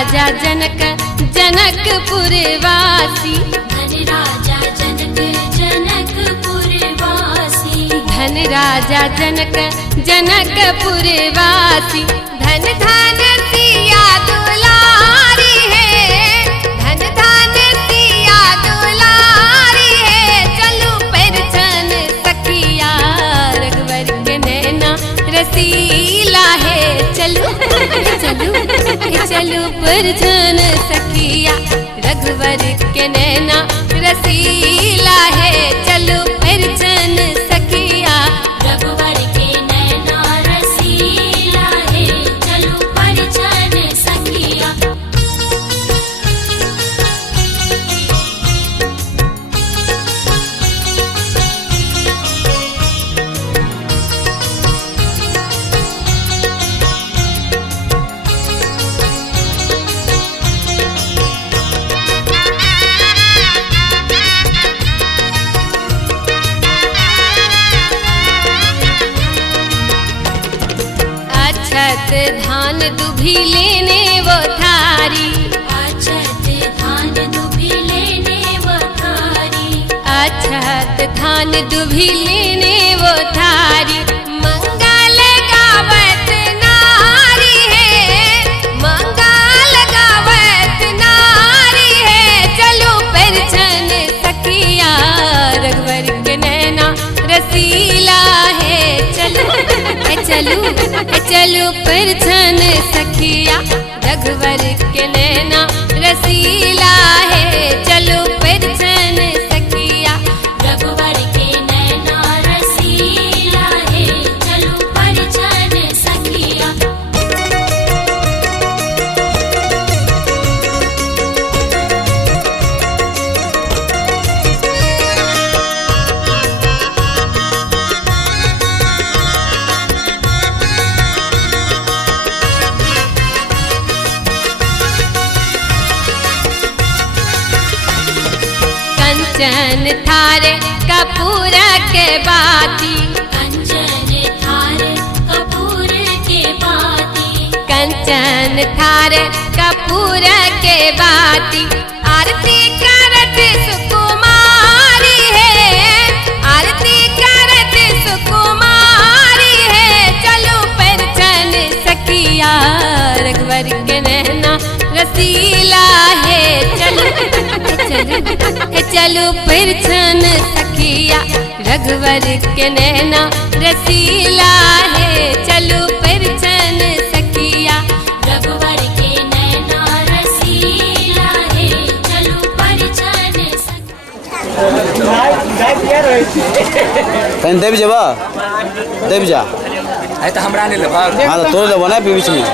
राजा जनक जनकपुरवासी धन राजा जनक जनकपुरवासी धन राजा जनक जनकपुरवासी धन धन सिया दुलारी है धन धन सिया दुलारी है चलू परछन सखिया रघुवर के नैना रसीला है चलू चलू चलू परछन सखिया रघुवर के नैना रसीला है चलू परछन सखिया रघुवर के नैना रसीला है चलू परछन सखिया अक्षत धान दुभी लेने वो थारी अक्षत धान दुभी लेने वो थारी अक्षत धान दुभी लेने वो थारी मंगल गावत नारी है मंगल गावत नारी है चलो परछन सखिया रघुवर के नैना रसीला है चलो चलू चलू परछन सखिया रघुवर के नैना रसीला है चलो परछन सखिया रघुवर के नैना रसीला है चलू परछन सखिया कंचन थारे कपूर के बाती कंचन थार कपूर के बाती कंचन थारे कपूर के बाती आरती करत सुकुमारी है आरती करत सुकुमारी है चलो परछन सखिया रघुवर के नैना रसीला है चलो चलो परछन सखिया रघुवर के नैना रसीला है चलो परछन सखिया रघुवर के नैना रसीला है चलू परछन कहीं देव जेबा देव जा तो हमरा नहीं लेबा हाँ तो तोड़ लेबो ना बीच में